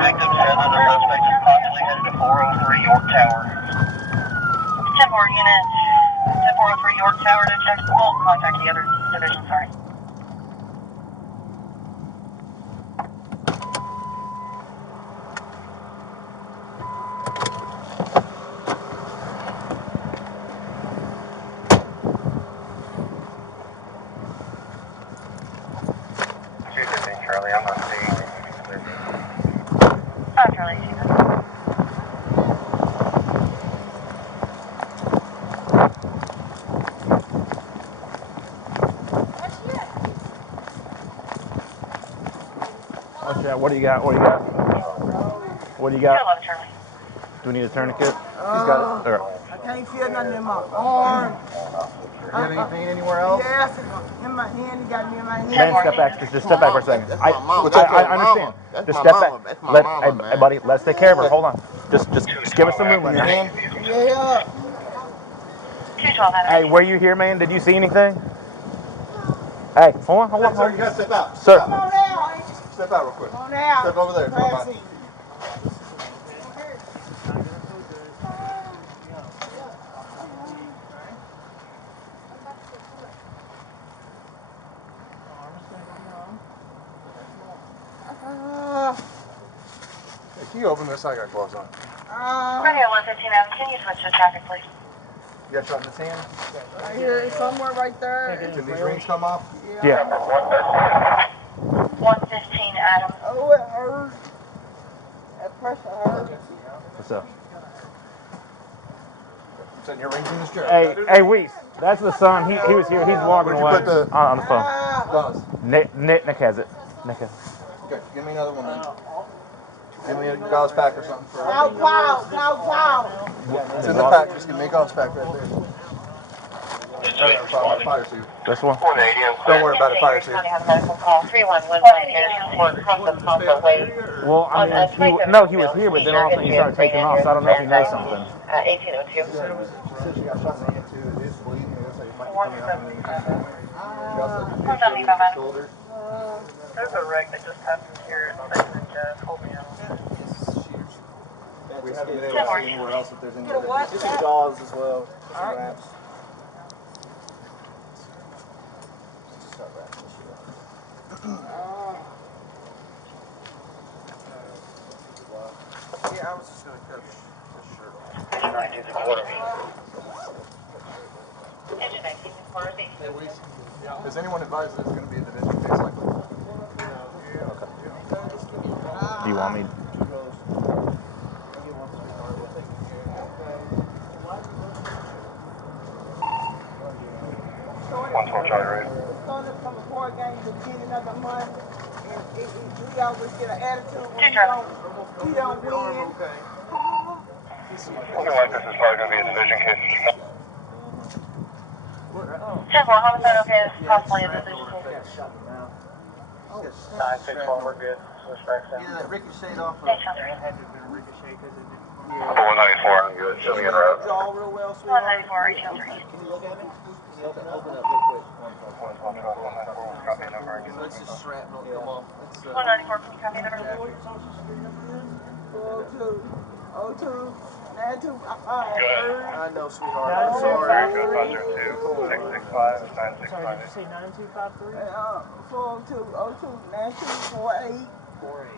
Victim said that the suspect is possibly headed to 403 York Tower. 10-4 unit, 10-403 York Tower to check. We'll contact the other division, sorry. Charlie, I'm not seeing anything. Charlie, What do you got? What do you got? What do you got? Hello, Charlie. Do we need a tourniquet? He's got it. I can't feel nothing in my arm. You have any pain anywhere else? Yes, in my hand. He got me in my hand. Man, step back. Just step back for a second. I understand. That's just my step mama. back. That's my Let, mama, hey, buddy, let's take care of her. Hold on. Just give us some room right now. Yeah. 212, Hey, were you here, man? Did you see anything? Hey, hold on. Sir, you gotta step out. Sir. Come on out. Step out real quick. Come on out. Step over there. Pressy. Can you open this? I got gloves on. Radio 115 Ave, can you switch to traffic, please? You got shot in the hand? Right here, somewhere right there. Did these rings come off? Yeah. 115 Adam. Oh, it hurts. That pressure hurts. What's up? Setting your rings in this chair. Hey, Weiss. That's the son. He was here. He's walking away Where'd you put on the phone. Guns. Nick has it. Nick has it. Okay, give me another one then. Give me a gauze pack or something. Pow. It's in the pack. Just give me a gauze pack right there. Fire suit. This one? Don't worry about it, fire suit. County has a medical call. 311 from the console way. Well, I mean, he was here, but then all of a sudden he started taking off, so I don't know if he knows something. 1802. She said she got shot in the hand too. It is bleeding. It looks like it might be coming out. She also had a shoulder. There's a wreck that just happened here. We haven't been able to see anywhere else if there's any other. Just some dogs as well. Some wraps. Yeah, I was just going to cut this shirt off. Engine 19 quarters. Has anyone advised that it's going to be a division case like this? Do you want me? Started from a board game at the beginning of the month, and we always get an attitude when we don't win. Looking like this is probably going to be a division case. 10-4, homicide okay is possibly a division case. 9-6-1, we're good. Switch back down. Yeah, that ricocheted off of Hey, Chelsea. that had to have been a ricochet because it didn't. 194, I'm good. Show me in route. Jaw real well, sweetheart. 194, Chelsea. Can you look at me? Can you open up real quick? So it's just shrapnel, come on. 194, can you copy the number? 02, 92, I know, sweetheart. I'm sorry. 665, 965. Sorry, did you say 9253? 402, 02, 9248. 48.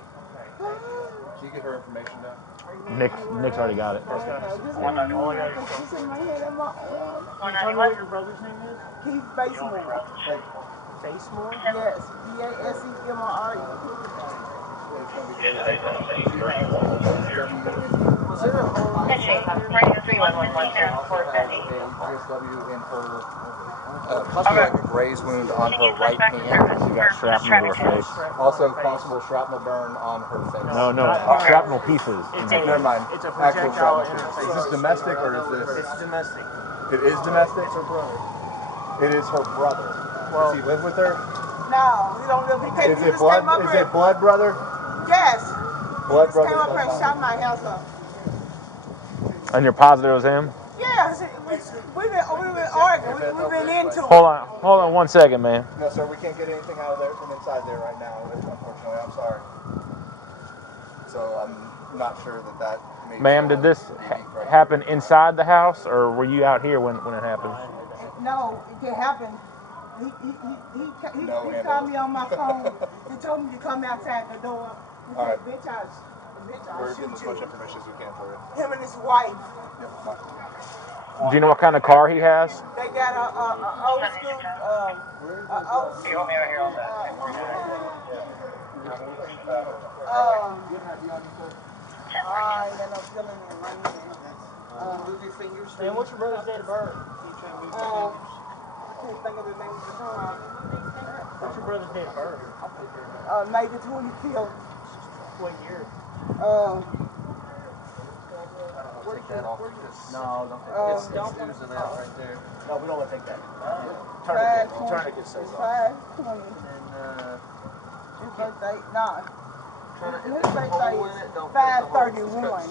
Okay. Can you get her information down? Nick's already got it. All I got is It's in my head and my arm. Tell me what your brother's name is? Keith Basemore. Basemore? Yes, Basemore. Was there a whole... Radio 311 GSW in her, possibly like a graze wound on her right hand. She got shrapnel to her face. Also, possible shrapnel burn on her face. No, shrapnel pieces. Never mind. It's a Actual projectile shrapnel in her piece. face. Is this domestic or is this? It's domestic. It is domestic? It's her brother. It is her brother. Well, Does he live with her? No, we don't live in Cape. Is it blood? Is it blood brother? Yes. Blood He just came brother. up here and shot my house up. And you're positive it was him? Yeah, we've been arguing. We've been into it. Hold on 1 second, man. No, sir, we can't get anything out of there from inside there right now, unfortunately. I'm sorry. So I'm not sure that may... Ma'am, did this happen inside the house, or were you out here when it happened? No, it happened. He called me on my phone. He told me to come outside the door. He said, bitch, We're getting as much information as we can for you. him and his wife. Do you know what kind of car he has? They got a old school, You want me out here on that? I ain't got no feeling in my hand. Move your fingers. Man, what's your brother's date of birth? I can't think of the name of the time. What's your brother's date of birth? May the 25th. What year? Take that off. No, don't take that. It's oozing out right there. No, we don't want to take that. Turn it, get safe off. 5:20. And His birthday, nah. His His birthday is 5:31.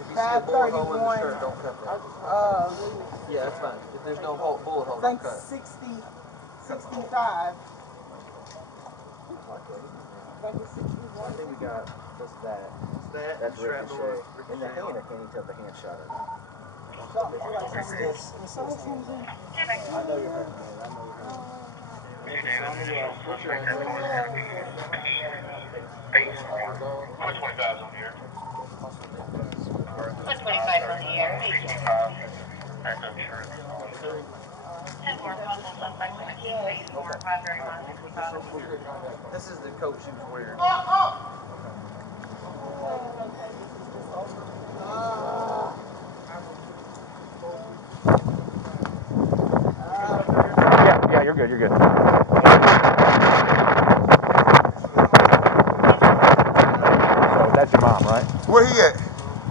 if you see a bullet hole in the 5:31. shirt, don't cut that. Yeah, that's fine. If there's no bullet hole, I don't think cut. 65. I think we got just that. That's ricochet. In the hand, I can't even tell the hand shot it. I know you're hurt, man. I know you're hurt. What's your name? Put 25 on here. Put 25 on here. 65. That's insurance. 10 more possible suspects in the Keith Basemore, 53165. This is the coat she was wearing. Yeah, you're good, you're good. So that's your mom, right? Where he at?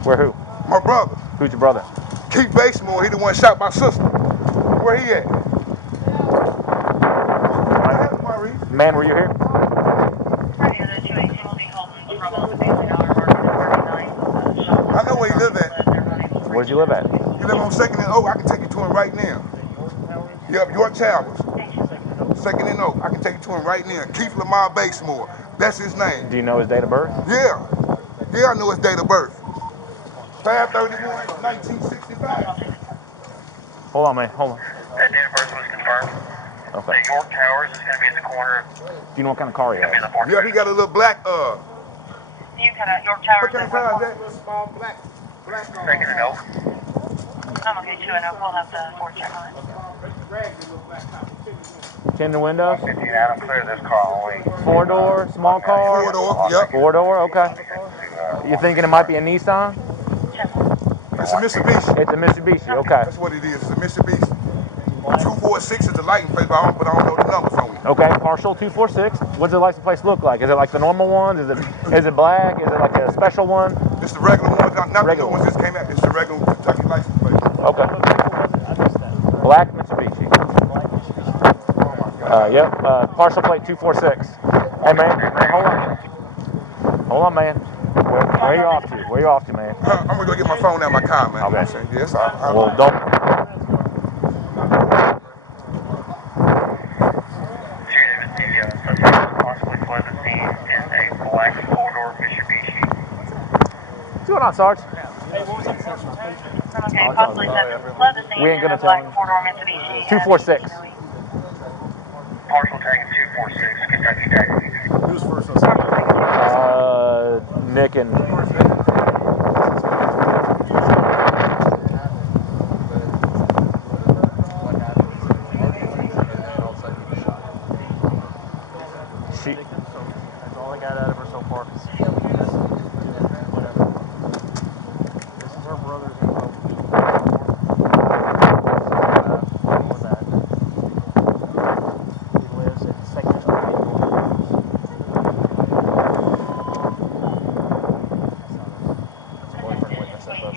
Where who? My brother. Who's your brother? Keith Basemore, he the one shot my sister. Where he at? Man, were you here? I know where he live at. Where'd you live at? He live on 2nd and Oak. I can take you to him right now. Yep, York Towers. 2nd and Oak. I can take you to him right now. Keith Lamar Basemore. That's his name. Do you know his date of birth? Yeah. Yeah, I know his date of birth. 5/31, 1965. Hold on, man, hold on. That date of birth was confirmed. Okay. The York Towers is going to be at the corner. Do you know what kind of car he has? Yeah, he got a little black, You kind of York Towers. what kind of car is that? Small black. Second and Oak. I'm okay, 2 and Oak. We'll have the 4 check on it. Tinted windows? 15 Adam, clear this car only. 4-door, small car? 4-door, yep. 4-door, okay. You thinking it might be a Nissan? It's a Mitsubishi. It's a Mitsubishi, okay. That's what it is. It's a Mitsubishi. 246 is the license plate, but I don't know the numbers on it. Okay, partial 246. What's the license plate look like? Is it like the normal ones? Is it black? Is it like a special one? It's the regular ones, not Regular the new ones just came out. It's the regular Kentucky license plate. Okay. Black Mitsubishi. Yep, partial plate 246. Hey man, hold on. Hold on, man. Where are you off to? Where are you off to, man? I'm gonna go get my phone out of my car, man. Okay. Yes, Well, don't. Possibly fled the scene in a black 4-door Mitsubishi. What's going on, Sarge? Okay, possibly fled the scene We ain't gonna in a black tell him. 4-door Mitsubishi. 246. Partial tag 246, Kentucky tag. Who's first on Saturday? Nick and. She. That's all I got out of her so far. Whatever. This is her brother's info. With that. He lives at 2nd Street. That's a boyfriend witness info.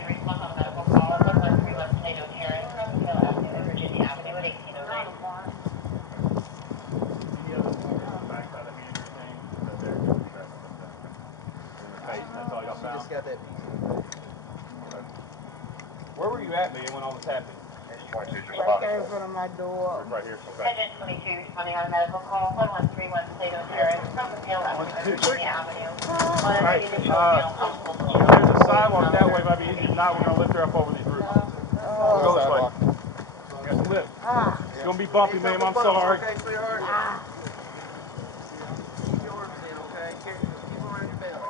She just got that piece. you at, man, when all this happened? Right there in front of my door. Right here. Agent 22 responding on a medical call. 1131 State of Zero. From Virginia Avenue. Alright, there's a sidewalk that way, might be easier. If not, we're gonna lift her up over these roofs. We'll go this way. Got some lift. It's gonna be bumpy, ma'am. I'm sorry. Okay, sweetheart. Keep your arms in, okay? Keep them around your belly.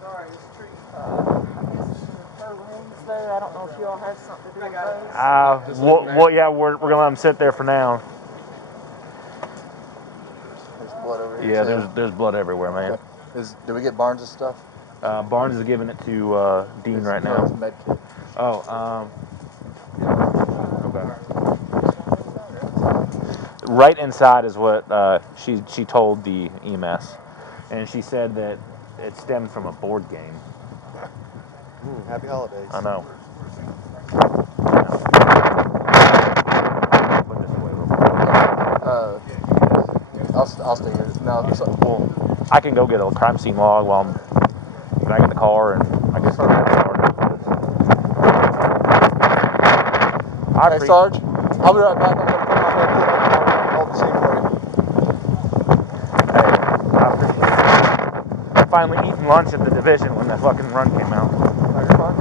Sorry, it's a tree. I don't know if y'all have something to do with those. Yeah, we're gonna let them sit there for now. There's blood over here. Yeah, there's blood everywhere, man. Okay. Do we get Barnes' stuff? Barnes is giving it to Dean right now. Med kit. Oh, okay. Right inside is what she told the EMS, and she said that it stemmed from a board game. Happy holidays. I know. Put this away real quick. I'll stay here. No, Well, I can go get a crime scene log while I'm back in the car, and I guess I'll get started. Hey, Sarge, I'll be right back. I'm going to put my med kit up and hold the scene for you. Hey, I appreciate it. I finally eating lunch at the division when that fucking run came out. No, you're fine.